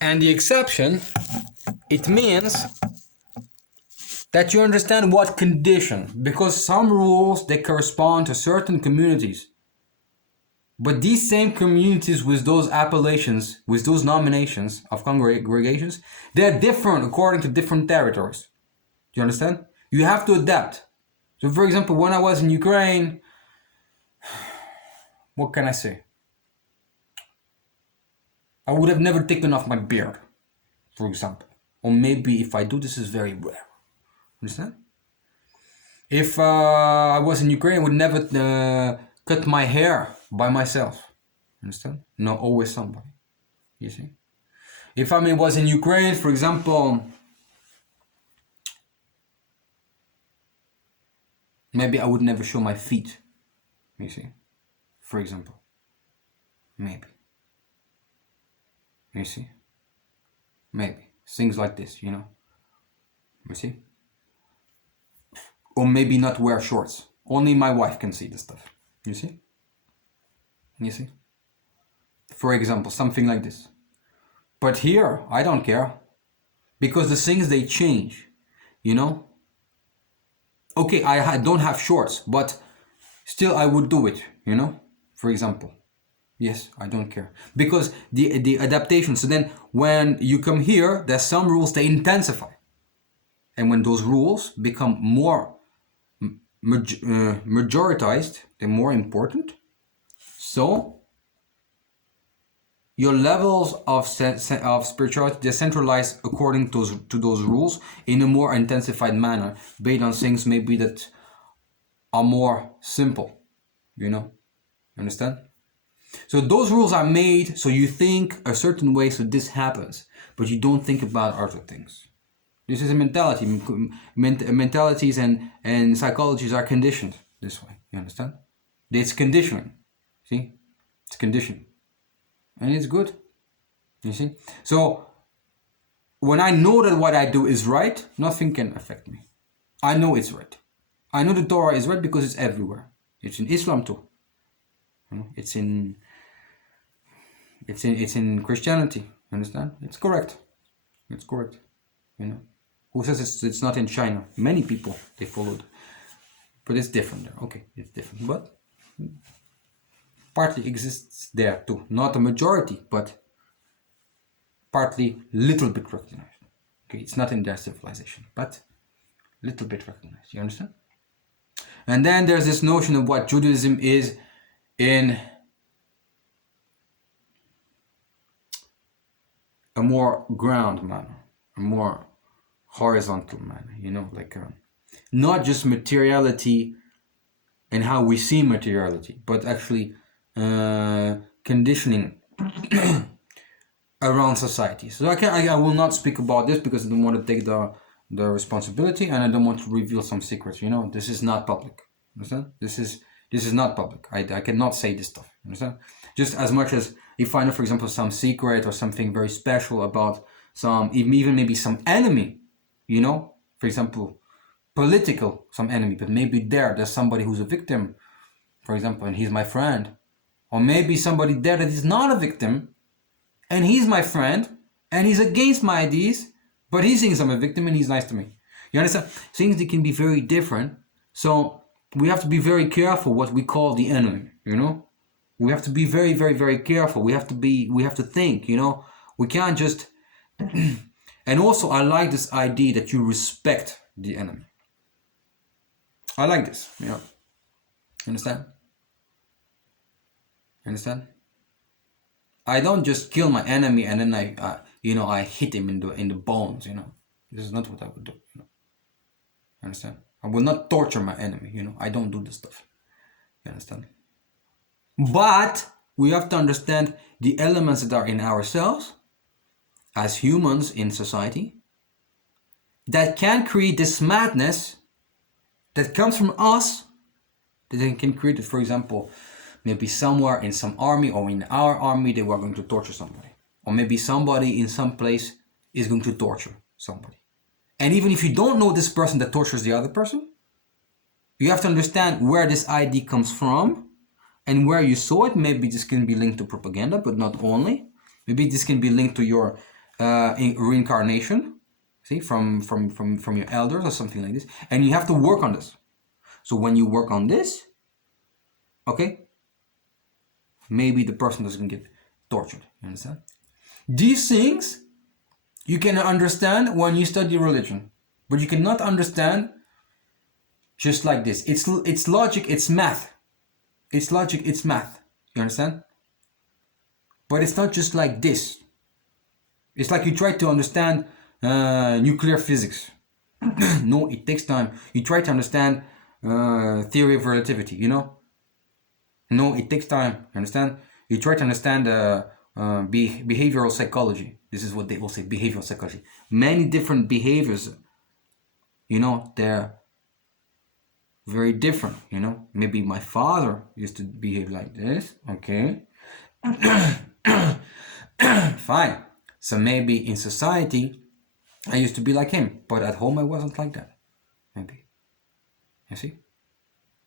And the exception, it means that you understand what condition, because some rules, they correspond to certain communities. But these same communities with those appellations, with those nominations of congregations, they're different according to different territories. Do you understand? You have to adapt. So for example, when I was in Ukraine, what can I say? I would have never taken off my beard, for example. Or maybe if I do, this is very rare. Understand? If I was in Ukraine, I would never cut my hair by myself. Understand? No, always somebody. You see? If I was in Ukraine, for example, maybe I would never show my feet. You see? For example. Maybe. You see? Maybe. Things like this, you know? You see? Or maybe not wear shorts. Only my wife can see this stuff. You see? You see? For example, something like this. But here, I don't care. Because the things, they change. You know? Okay, I don't have shorts, but still I would do it, you know? For example. Yes, I don't care. Because the adaptation, so then when you come here, there's some rules, they intensify. And when those rules become more majoritized, they're more important. So your levels of spirituality decentralize according to those rules in a more intensified manner, based on things maybe that are more simple, you know? Understand? So those rules are made so you think a certain way, so this happens, but you don't think about other things. This is a mentality. Mentalities and psychologies are conditioned this way. You understand? It's conditioning. See? It's conditioning. And it's good. You see? So when I know that what I do is right, nothing can affect me. I know it's right. I know the Torah is right because it's everywhere. It's in Islam too. You know? It's in Christianity. You understand? It's correct. It's correct. You know? Who says it's not in China? Many people, they followed. But it's different there. Okay, it's different. But partly exists there too. Not a majority, but partly little bit recognized. Okay, it's not in their civilization, but little bit recognized. You understand? And then there's this notion of what Judaism is in a more ground manner, a more horizontal manner, you know, like not just materiality and how we see materiality, but actually conditioning around society. So I will not speak about this because I don't want to take the responsibility, and I don't want to reveal some secrets. You know, this is not public. Understand? This is not public. I cannot say this stuff. Understand? Just as much as if I know, for example, some secret or something very special about some, even maybe some enemy, you know, for example, political, some enemy, but maybe there's somebody who's a victim, for example, and he's my friend. Or maybe somebody there that is not a victim, and he's my friend, and he's against my ideas, but he thinks I'm a victim and he's nice to me. You understand? Things that can be very different. So we have to be very careful what we call the enemy, you know? We have to be very, very, very careful. We have to think, you know? We can't just... And also, I like this idea that you respect the enemy. I like this, you know? Understand? Understand? I don't just kill my enemy and then I hit him in the bones, you know? This is not what I would do, you know? Understand? I will not torture my enemy, you know? I don't do this stuff. You understand? But we have to understand the elements that are in ourselves as humans in society that can create this madness that comes from us, that they can create it, for example, maybe somewhere in some army or in our army they were going to torture somebody. Or maybe somebody in some place is going to torture somebody. And even if you don't know this person that tortures the other person, you have to understand where this idea comes from and where you saw it. Maybe this can be linked to propaganda, but not only. Maybe this can be linked to your reincarnation, see, from your elders or something like this. And you have to work on this. So when you work on this, okay, maybe the person doesn't get tortured. You understand? These things you can understand when you study religion, but you cannot understand just like this. It's logic, it's math. It's logic, it's math. You understand? But it's not just like this. It's like you try to understand nuclear physics. No, it takes time. You try to understand theory of relativity, you know? No, it takes time. You understand? You try to understand behavioral psychology. This is what they will say, behavioral psychology. Many different behaviors, you know, they're very different, you know? Maybe my father used to behave like this, okay? Fine. So maybe in society, I used to be like him, but at home I wasn't like that. Maybe. You see?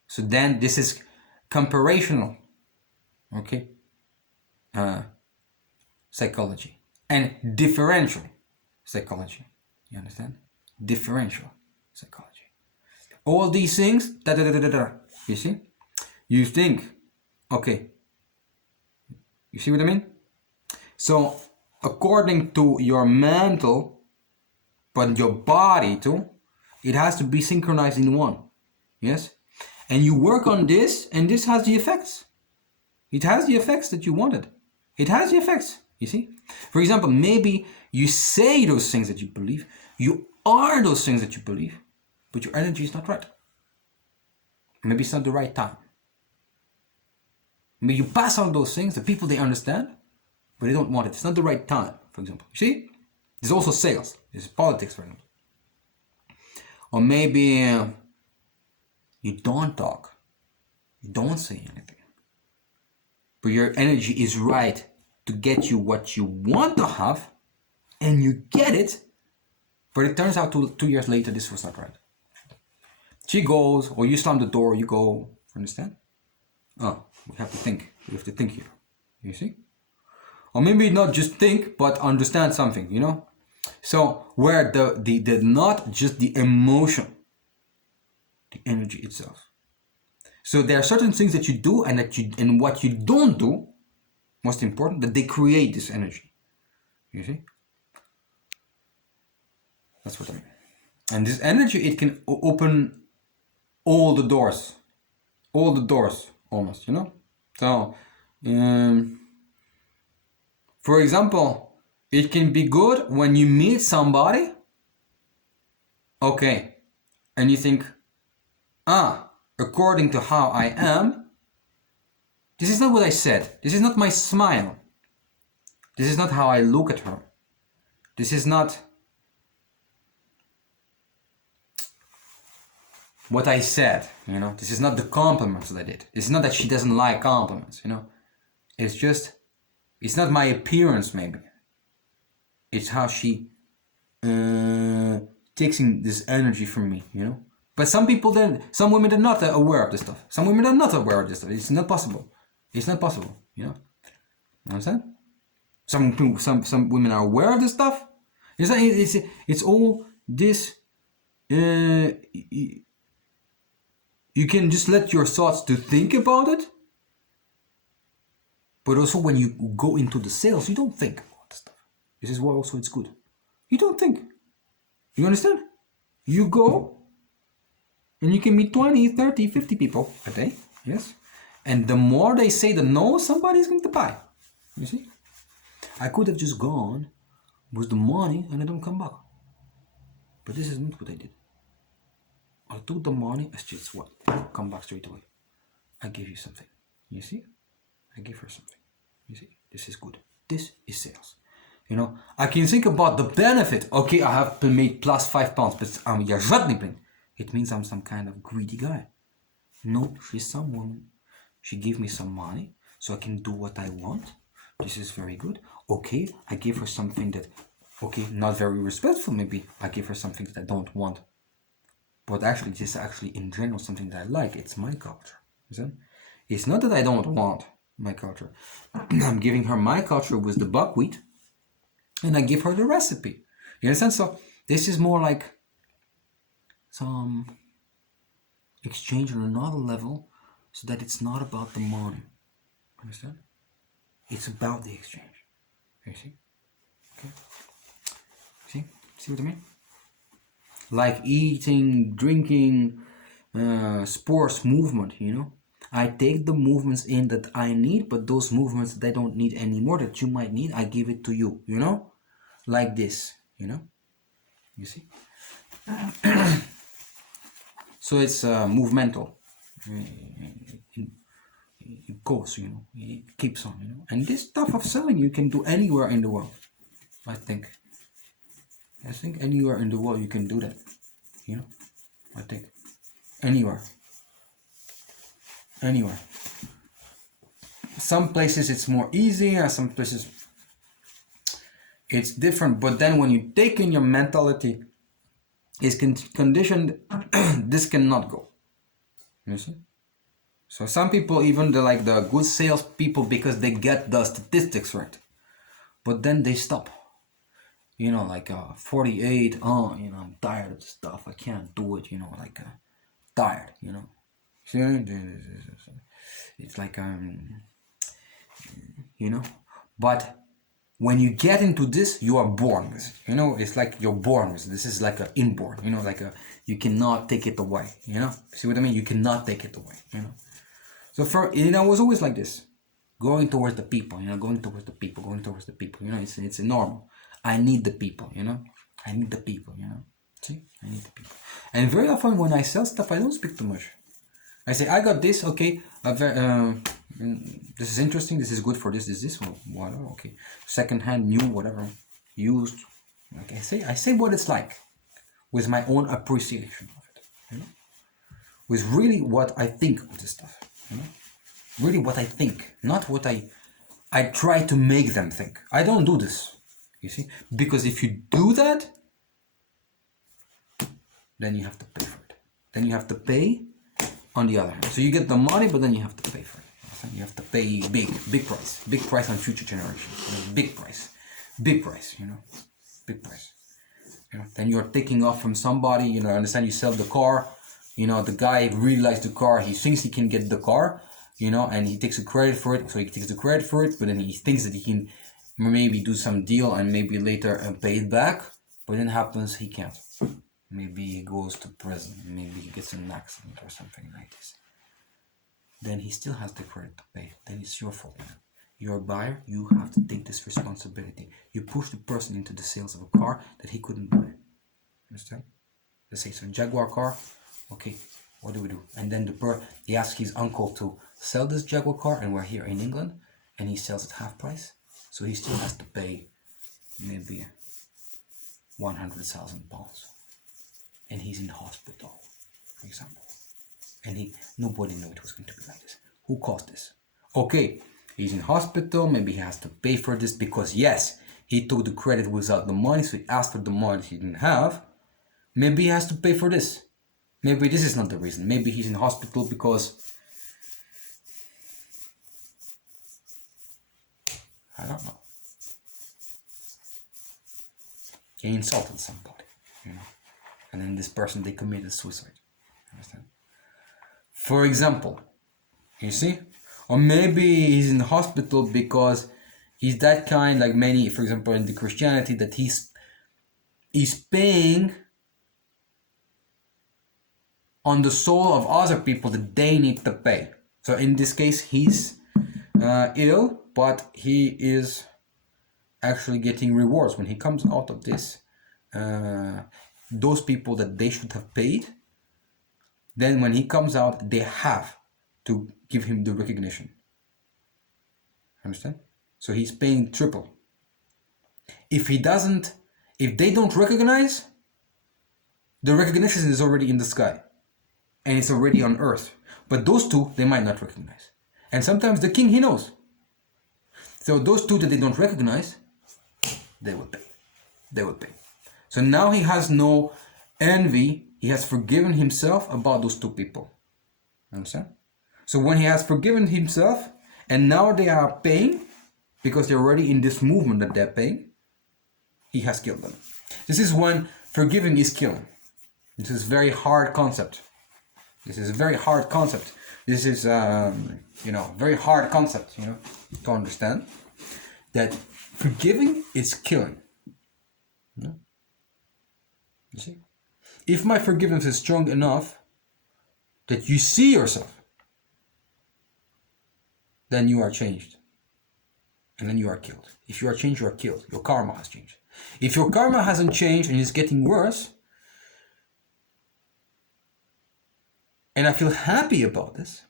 So then this is comparational, okay? Psychology. And differential psychology. You understand? Differential psychology. All these things, you see? You think, okay. You see what I mean? So, according to your mental, but your body too, it has to be synchronized in one. Yes? And you work on this, and this has the effects. It has the effects that you wanted. It has the effects, you see? For example, maybe you say those things that you believe, you are those things that you believe, but your energy is not right. Maybe it's not the right time. Maybe you pass on those things, the people they understand, but they don't want it. It's not the right time, for example. You see? There's also sales. There's politics, for example. Or maybe you don't talk. You don't say anything. But your energy is right to get you what you want to have, and you get it, but it turns out 2 years later this was not right. She goes, or you slam the door, you go, understand? Oh, we have to think. We have to think here. You see? Or maybe not just think, but understand something, you know? So where the not just the emotion, the energy itself. So there are certain things that you do and what you don't do, most important, that they create this energy. You see? That's what I mean. And this energy, it can open all the doors almost, you know? So, for example, it can be good when you meet somebody, okay, and you think, according to how I am, this is not what I said. This is not my smile. This is not how I look at her. This is not what I said, you know. This is not the compliments that I did. This is not that she doesn't like compliments, you know. It's just, it's not my appearance maybe. It's how she takes in this energy from me, you know. But some women are not aware of this stuff. Some women are not aware of this stuff. It's not possible. It's not possible, you know. You understand? Some women are aware of this stuff. It's all this. You can just let your thoughts to think about it. But also when you go into the sales, you don't think about this stuff. This is why also it's good. You don't think. You understand? You go and you can meet 20, 30, 50 people a day. Yes? And the more they say the no, somebody's going to buy. You see? I could have just gone with the money and I don't come back. But this is not what I did. I took the money, I just what? Come back straight away. I gave you something. You see? I gave her something. You see? This is good. This is sales. You know, I can think about the benefit. Okay, I have made plus £5, but я жадный, блин. It means I'm some kind of greedy guy. No, she's some woman. She gave me some money so I can do what I want. This is very good. Okay, I give her something that, okay, not very respectful maybe. I give her something that I don't want. But actually, this is actually in general something that I like. It's my culture. It's not that I don't want. My culture. I'm giving her my culture with the buckwheat, and I give her the recipe. You understand? So this is more like some exchange on another level, so that it's not about the money. Understand? It's about the exchange. You see? Okay. See what I mean? Like eating, drinking, sports, movement, you know? I take the movements in that I need, but those movements that I don't need anymore, that you might need, I give it to you, you know? Like this, you know? You see? So it's movemental. It goes, you know? It keeps on, you know? And this stuff of selling you can do anywhere in the world, I think. I think anywhere in the world you can do that, you know? I think. Anywhere. Some places it's more easy, and some places it's different. But then when you take in your mentality, is conditioned, this cannot go. You see? So some people, even like the good sales people, because they get the statistics right, but then they stop. You know, like 48. You know, I'm tired of the stuff. I can't do it. You know, like tired. You know, see, it's like you know, but when you get into this, you are born with it. You know, it's like you're born with it. This is like an inborn. You know, like you cannot take it away. You know, see what I mean? You cannot take it away. You know. So for, you know, it was always like this, going towards the people. You know, going towards the people. You know, it's normal. I need the people. You know, I need the people. You know, see, I need the people. And very often when I sell stuff, I don't speak too much. I say, I got this. Okay, this is interesting. This is good for this. Whatever. Okay, second hand, new, whatever, used. Okay, I say what it's like, with my own appreciation of it. You know, with really what I think of this stuff. You know, really what I think, not what I try to make them think. I don't do this. You see, because if you do that, then you have to pay for it. Then you have to pay on the other hand. So you get the money, but then you have to pay for it. You have to pay big price on future generations. You know, big price, you know, big price. You know, then you're taking off from somebody. You know, understand? You sell the car. You know, the guy really likes the car. He thinks he can get the car. You know, and he takes the credit for it. So he takes the credit for it, but then he thinks that he can maybe do some deal and maybe later pay it back. But then happens he can't. Maybe he goes to prison. Maybe he gets in an accident or something like this. Then he still has the credit to pay. Then it's your fault. You're a buyer. You have to take this responsibility. You push the person into the sales of a car that he couldn't buy. Understand? Let's say it's a Jaguar car. Okay, what do we do? And then he asks his uncle to sell this Jaguar car, and we're here in England, and he sells it half price. So he still has to pay maybe £100,000. And he's in hospital, for example. And nobody knew it was going to be like this. Who caused this? Okay, he's in hospital, maybe he has to pay for this because yes, he took the credit without the money, so he asked for the money he didn't have. Maybe he has to pay for this. Maybe this is not the reason. Maybe he's in hospital because I don't know. He insulted somebody, you know. And then this person, they committed suicide. Understand? For example, you see? Or maybe he's in the hospital because he's that kind, like many, for example, in the Christianity, that he's paying on the soul of other people that they need to pay. So in this case, he's ill, but he is actually getting rewards when he comes out of this. Those people that they should have paid, then when he comes out, they have to give him the recognition. Understand? So he's paying triple. If they don't recognize, the recognition is already in the sky and it's already on earth. But those two, they might not recognize. And sometimes the king, he knows. So those two that they don't recognize, they will pay. So now he has no envy. He has forgiven himself about those two people. Understand? So when he has forgiven himself And now they are paying, because they're already in this movement that they're paying, he has killed them. This is when forgiving is killing. This is very hard concept. This is a very hard concept. This is, very hard concept, to understand. That forgiving is killing. You see? If my forgiveness is strong enough that you see yourself, then you are changed. And then you are killed. If you are changed, you are killed. Your karma has changed. If your karma hasn't changed and is getting worse, and I feel happy about this,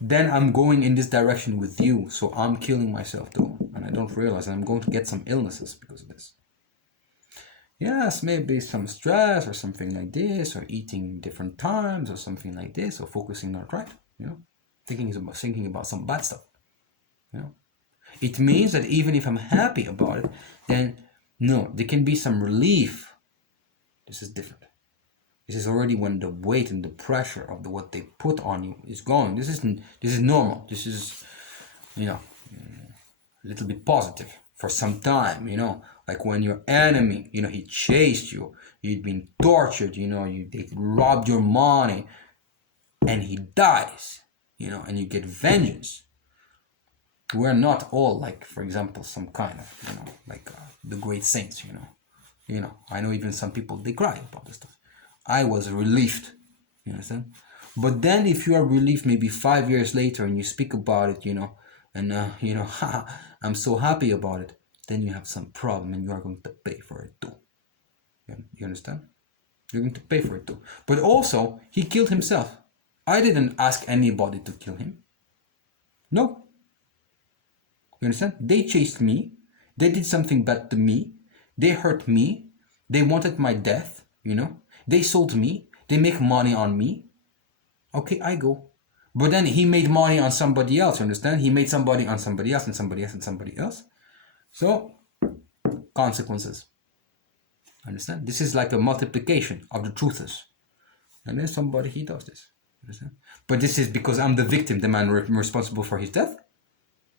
then I'm going in this direction with you. So I'm killing myself too. And I don't realize I'm going to get some illnesses because of this. Yes, maybe some stress or something like this, or eating different times or something like this, or focusing not right, thinking about some bad stuff. It means that even if I'm happy about it, then no, there can be some relief. This is different. This is already when the weight and the pressure of what they put on you is gone. This is normal. This is, a little bit positive for some time, like when your enemy, he chased you, you'd been tortured, they robbed your money, and he dies, and you get vengeance. We're not all like, for example, some kind of, the great saints, I know even some people, they cry about this stuff. I was relieved, you understand? But then if you are relieved maybe 5 years later and you speak about it, I'm so happy about it, then you have some problem and you are going to pay for it too. You understand? You're going to pay for it too. But also, he killed himself. I didn't ask anybody to kill him. No. You understand? They chased me. They did something bad to me. They hurt me. They wanted my death, They sold me. They make money on me. Okay, I go. But then he made money on somebody else, understand? He made somebody on somebody else and somebody else and somebody else. So, consequences. Understand? This is like a multiplication of the truths. And then somebody, he does this. Understand? But this is because I'm the victim, the man responsible for his death?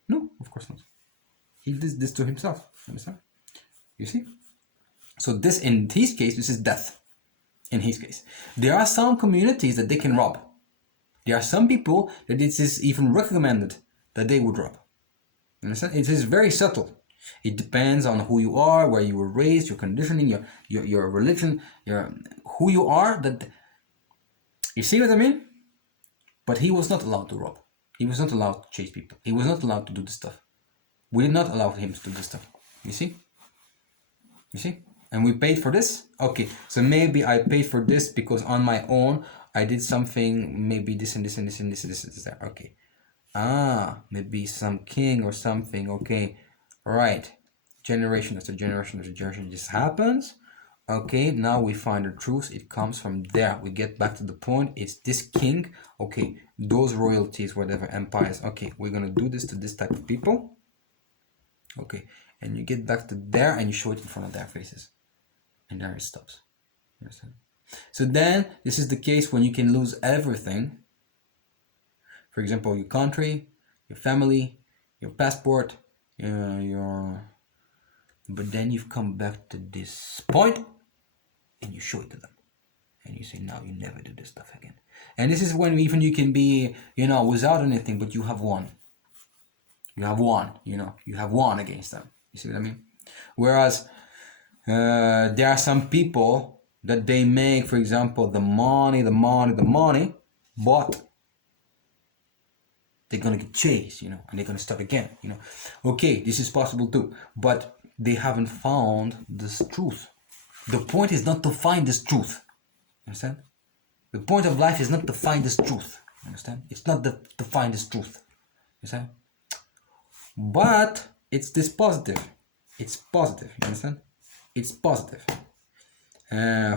No, of course not. He did this to himself. Understand? You see? So this, in his case, this is death. In his case. There are some communities that they can rob. There are some people that it is even recommended that they would rob. Understand? It is very subtle. It depends on who you are, where you were raised, your conditioning, your religion, who you are. That you see what I mean? But he was not allowed to rob. He was not allowed to chase people. He was not allowed to do this stuff. We did not allow him to do this stuff. You see? You see? And we paid for this? Okay, so maybe I paid for this because on my own I did something, maybe this and this and this and this and this and that. Okay. Maybe some king or something. Okay. Right. Generation after generation after generation just happens. Okay, now we find the truth. It comes from there. We get back to the point. It's this king. Okay, those royalties, whatever, empires. Okay, we're gonna do this to this type of people. Okay, and you get back to there and you show it in front of their faces. And there it stops. You understand? So then, this is the case when you can lose everything. For example, your country, your family, your passport, but then you've come back to this point and you show it to them. And you say, now you never do this stuff again. And this is when even you can be, without anything, but you have won. You have won, you have won against them. You see what I mean? Whereas, there are some people that they make, for example, the money, but they're gonna get chased, and they're gonna start again, Okay, this is possible too, but they haven't found this truth. The point is not to find this truth, understand? The point of life is not to find this truth, understand? It's not to find this truth, understand? But it's this positive. It's positive, you understand? It's positive.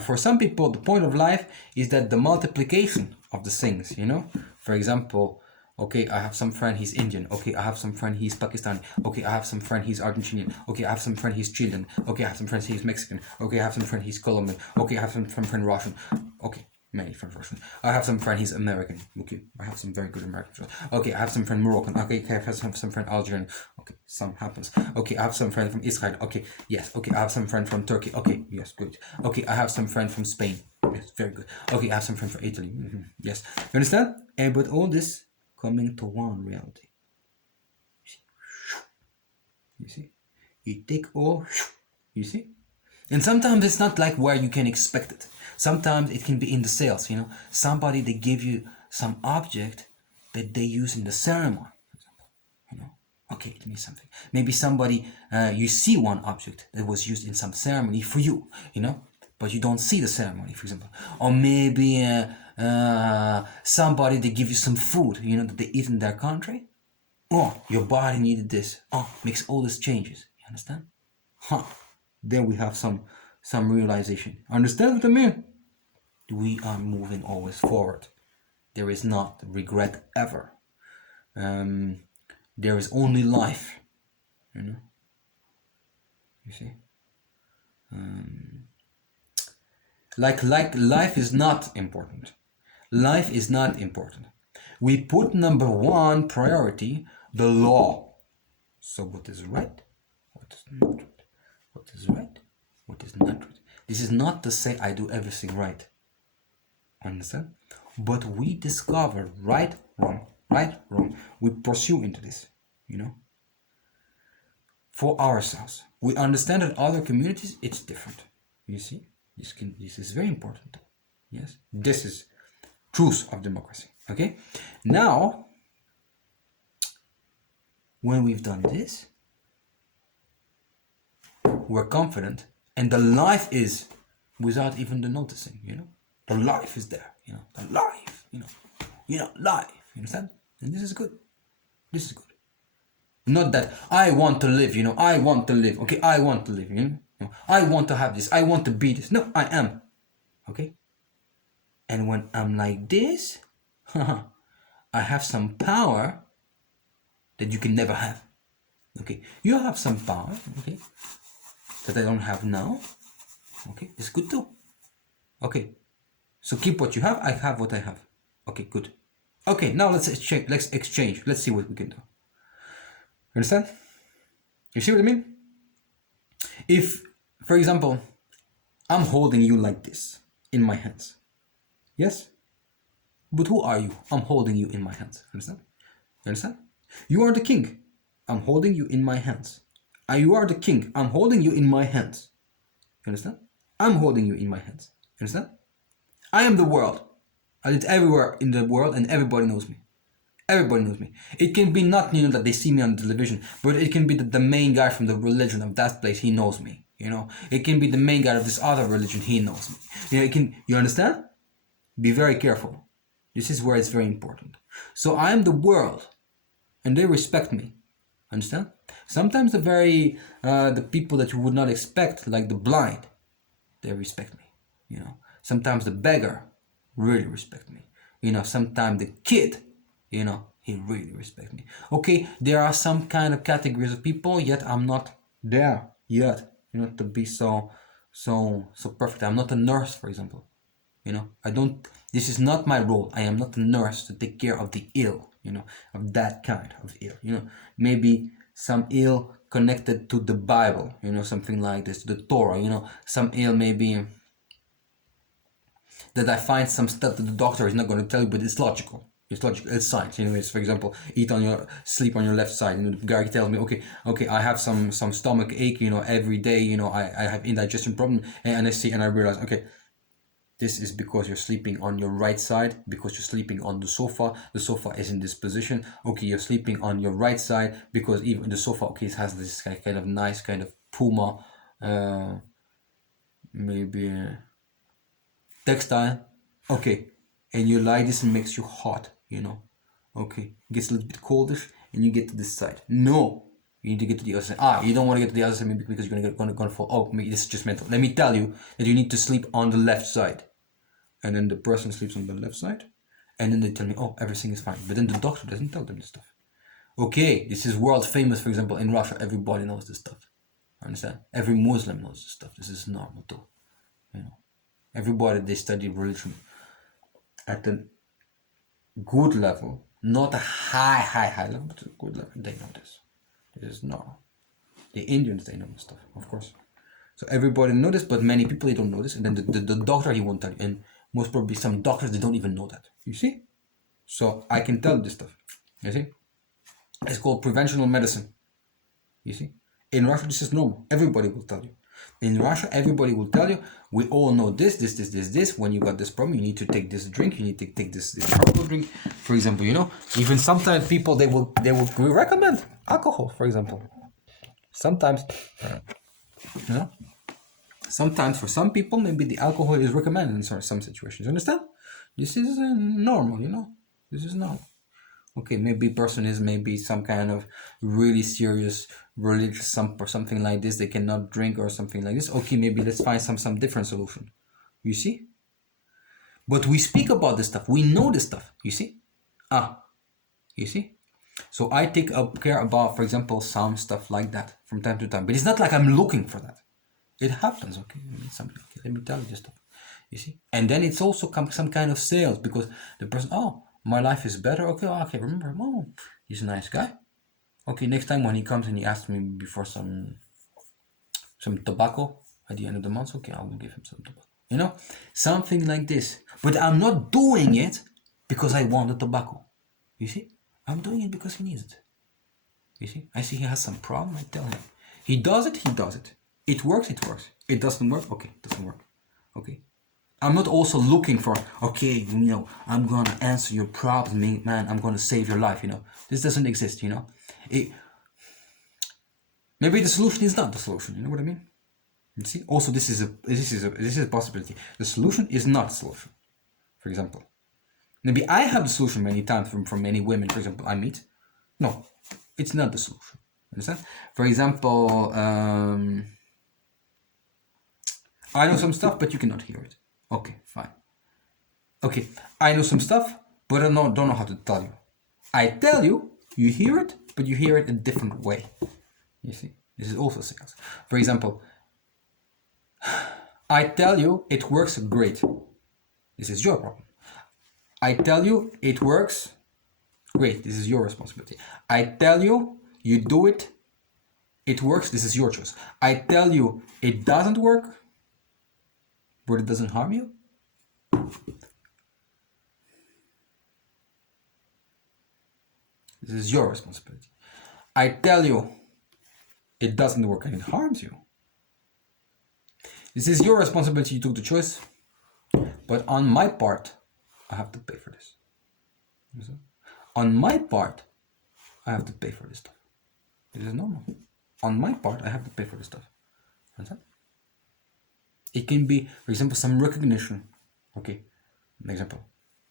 For some people, the point of life is that the multiplication of the things, For example, okay, I have some friend, he's Indian. Okay, I have some friend, he's Pakistani. Okay, I have some friend, he's Argentinian. Okay, I have some friend, he's Chilean. Okay, I have some friends, he's Mexican. Okay, I have some friend, he's Colombian. Okay, I have some friend, Russian. Okay, Many friends Russian. I have some friend, he's American. Okay, I have some very good American friends. Okay, I have some friend Moroccan. Okay, I have some friend Algerian. Okay, some happens. Okay, I have some friend from Israel. Okay, yes. Okay, I have some friend from Turkey. Okay, yes, good. Okay, I have some friend from Spain. Yes, very good. Okay, I have some friend from Italy. Yes, you understand? And but all this coming to one reality. You see, you take all. You see. And sometimes it's not like where you can expect it. Sometimes it can be in the sales, Somebody, they give you some object that they use in the ceremony, for example, Okay, it means something. Maybe somebody, you see one object that was used in some ceremony for you, but you don't see the ceremony, for example. Or maybe somebody, they give you some food, that they eat in their country. Oh, your body needed this. Oh, makes all these changes. You understand? Huh. Then we have some realization. Understand what I mean? We are moving always forward. There is not regret ever. There is only life. You see? Like life is not important. Life is not important. We put number one priority, the law. So what is right? What is not right? What is right? What is not right? This is not to say I do everything right. Understand? But we discover right, wrong. We pursue into this, for ourselves. We understand that other communities, it's different. You see? This is very important. Yes? This is truth of democracy. Okay? Now, when we've done this, we're confident, and the life is without even the noticing, The life is there, The life, life. You understand? And this is good. This is good. Not that I want to live, I want to live. Okay, I want to live, I want to have this. I want to be this. No, I am. Okay? And when I'm like this, I have some power that you can never have. Okay? You have some power, okay, that I don't have now. Okay? It's good too. Okay? So keep what you have. I have what I have. Okay, good. Okay, now let's exchange. Let's see what we can do. Understand? You see what I mean? If, for example, I'm holding you like this in my hands. Yes? But who are you? I'm holding you in my hands. Understand? You understand? You are the king. I'm holding you in my hands. You are the king. I'm holding you in my hands. You understand? I'm holding you in my hands. You understand? I am the world. I live everywhere in the world and everybody knows me. Everybody knows me. It can be not, that they see me on television, but it can be that the main guy from the religion of that place, he knows me. It can be the main guy of this other religion, he knows me. You understand? Be very careful. This is where it's very important. So I am the world, and they respect me. Understand? Sometimes the people that you would not expect, like the blind, they respect me. Sometimes the beggar really respect me. Sometimes the kid, he really respects me. Okay, there are some kind of categories of people, yet I'm not there yet, to be so perfect. I'm not a nurse, for example. This is not my role. I am not a nurse to take care of the ill, of that kind of ill. Maybe some ill connected to the Bible, something like this, the Torah, some ill maybe that I find some stuff that the doctor is not going to tell you, but it's logical. It's logical. It's science. Anyways, for example, sleep on your left side. The guy tells me, okay, I have some stomach ache. Every day. I have indigestion problem, and I realize, okay, this is because you're sleeping on your right side, because you're sleeping on the sofa. The sofa is in this position. Okay, you're sleeping on your right side because even the sofa, okay, it has this kind of nice kind of Puma, maybe textile. Okay, and you lie this and makes you hot. Okay, it gets a little bit colder and you get to this side. No, you need to get to the other side. You don't want to get to the other side maybe because you're gonna fall. Oh, maybe this is just mental. Let me tell you that you need to sleep on the left side. And then the person sleeps on the left side, and then they tell me, oh, everything is fine. But then the doctor doesn't tell them this stuff. Okay, this is world famous, for example, in Russia. Everybody knows this stuff. Understand? Every Muslim knows this stuff. This is normal too. Everybody, they study religion. at a good level, not a high level, but a good level, they know this. This is normal. The Indians, they know this stuff, of course. So everybody knows this, but many people, they don't know this. And then the doctor, he won't tell you. And most probably some doctors, they don't even know that. You see? So I can tell this stuff. You see? It's called preventional medicine. You see? In Russia, this is normal. Everybody will tell you. In Russia, everybody will tell you, we all know this. When you got this problem, you need to take this drink, you need to take this alcohol drink. For example, you know, even sometimes people, they will recommend alcohol, for example. Sometimes, you know, sometimes for some people, maybe the alcohol is recommended in some situations. You understand? This is normal, you know? This is normal. Okay, maybe person is maybe some kind of really serious religious or something like this. They cannot drink or something like this. Okay, maybe let's find some different solution. You see? But we speak about this stuff. We know this stuff. You see? You see? So I take up care about, for example, some stuff like that from time to time. But it's not like I'm looking for that. It happens. Okay, let me tell you this stuff. You see? And then it's also some kind of sales, because the person, oh, my life is better. Okay, remember, oh, he's a nice guy. Okay, next time when he comes and he asks me before some tobacco at the end of the month, okay, I will give him some tobacco. You know, something like this. But I'm not doing it because I want the tobacco. You see? I'm doing it because he needs it. You see? I see he has some problem, I tell him. He does it. It works. It doesn't work, okay, it doesn't work. Okay. I'm not also looking for, okay, you know, I'm gonna answer your problem, man, I'm gonna save your life, you know. This doesn't exist, you know. Maybe the solution is not the solution, you know what I mean? You see? Also, this is a possibility. The solution is not the solution. For example, maybe I have the solution many times from many women, for example, I meet. No, it's not the solution. Understand? For example, I know some stuff, but you cannot hear it. Okay, fine. Okay, I know some stuff, but I don't know how to tell you. I tell you, you hear it, but you hear it a different way. You see, this is also sales. For example, I tell you it works great. This is your problem. I tell you it works great. This is your responsibility. I tell you you do it, it works. This is your choice. I tell you it doesn't work, but it doesn't harm you. This is your responsibility. I tell you it doesn't work and it harms you. This is your responsibility. You took the choice. But on my part, I have to pay for this. On my part, I have to pay for this stuff. This is normal. On my part, I have to pay for this stuff. Understand? It can be, for example, some recognition. Okay, an example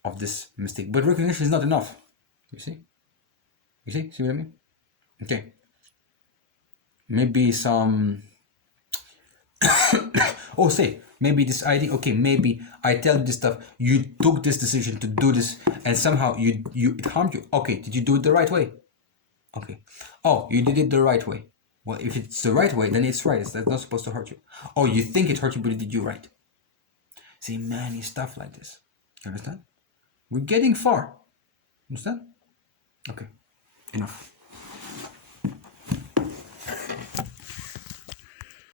of this mistake. But recognition is not enough. You see? See what I mean? Okay. Maybe some... oh, say, maybe this idea, okay, maybe I tell you this stuff, you took this decision to do this, and somehow it harmed you. Okay, did you do it the right way? Okay. Oh, you did it the right way. Well, if it's the right way, then it's right. That's not supposed to hurt you. Oh, you think it hurt you, but it did you right. See, many stuff like this. You understand? We're getting far. Understand? Okay. Enough.